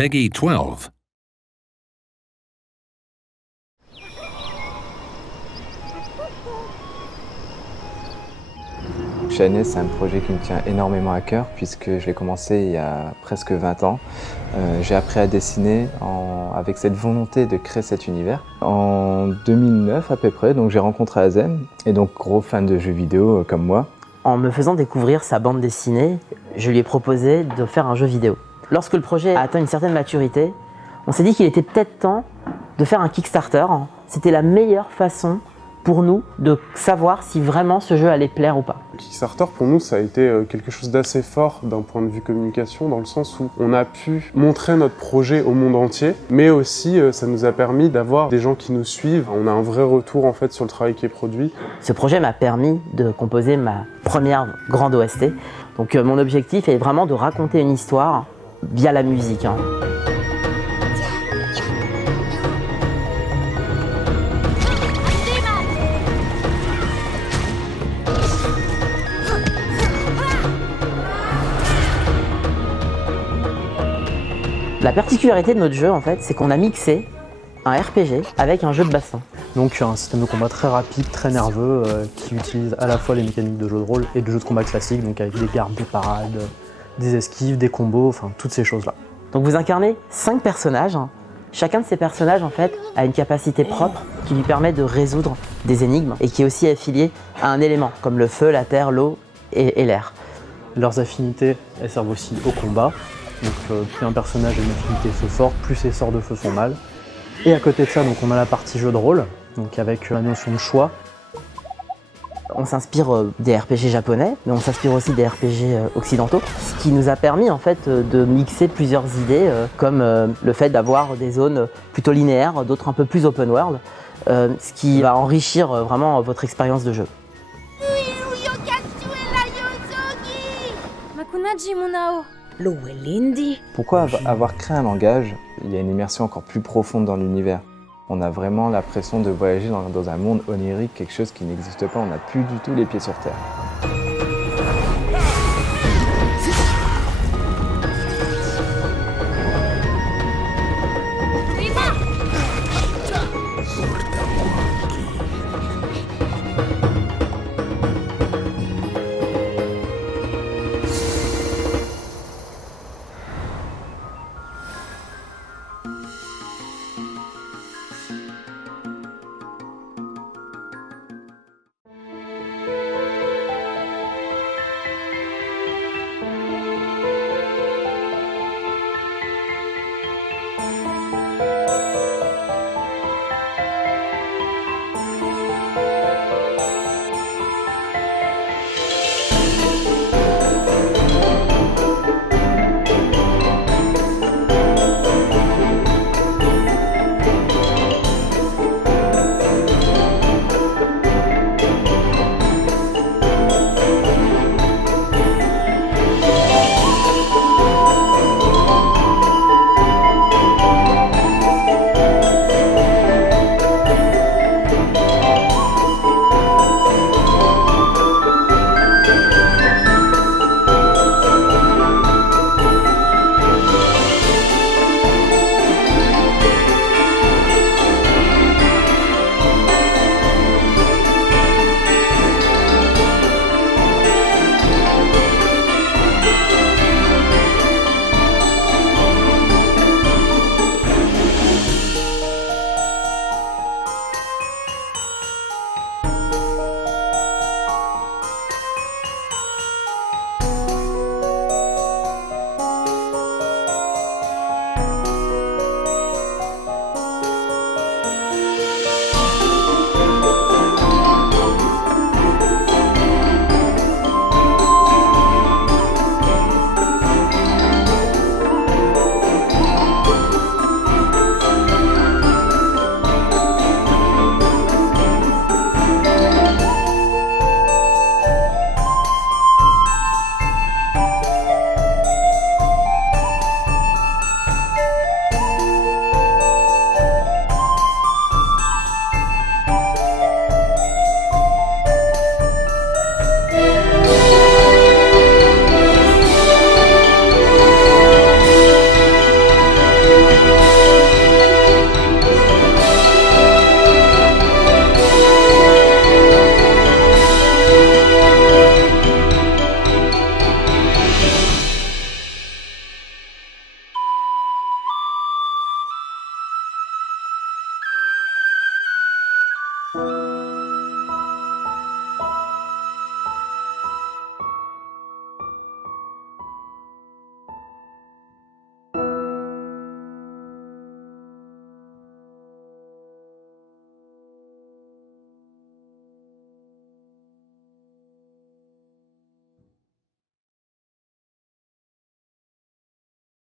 Peggy 12. Chanet, c'est un projet qui me tient énormément à cœur puisque je l'ai commencé il y a presque 20 ans. J'ai appris à dessiner avec cette volonté de créer cet univers. En 2009 à peu près, donc j'ai rencontré Azen, et donc gros fan de jeux vidéo comme moi. En me faisant découvrir sa bande dessinée, je lui ai proposé de faire un jeu vidéo. Lorsque le projet a atteint une certaine maturité, on s'est dit qu'il était peut-être temps de faire un Kickstarter. C'était la meilleure façon pour nous de savoir si vraiment ce jeu allait plaire ou pas. Kickstarter, pour nous, ça a été quelque chose d'assez fort d'un point de vue communication, dans le sens où on a pu montrer notre projet au monde entier, mais aussi ça nous a permis d'avoir des gens qui nous suivent. On a un vrai retour en fait sur le travail qui est produit. Ce projet m'a permis de composer ma première grande OST. Donc mon objectif est vraiment de raconter une histoire via la musique. La particularité de notre jeu, en fait, c'est qu'on a mixé un RPG avec un jeu de baston. Donc un système de combat très rapide, très nerveux, qui utilise à la fois les mécaniques de jeu de rôle et de jeu de combat classique, donc avec des gardes, des parades, des esquives, des combos, enfin toutes ces choses-là. Donc vous incarnez 5 personnages. Chacun de ces personnages, en fait, a une capacité propre qui lui permet de résoudre des énigmes et qui est aussi affiliée à un élément, comme le feu, la terre, l'eau et l'air. Leurs affinités, elles servent aussi au combat. Donc plus un personnage a une affinité feu fort, plus ses sorts de feu font mal. Et à côté de ça, donc, on a la partie jeu de rôle, donc avec la notion de choix. On s'inspire des RPG japonais, mais on s'inspire aussi des RPG occidentaux, ce qui nous a permis en fait de mixer plusieurs idées, comme le fait d'avoir des zones plutôt linéaires, d'autres un peu plus open world, ce qui va enrichir vraiment votre expérience de jeu. Pourquoi avoir créé un langage? Il y a une immersion encore plus profonde dans l'univers. On a vraiment l'impression de voyager dans un monde onirique, quelque chose qui n'existe pas, on n'a plus du tout les pieds sur terre.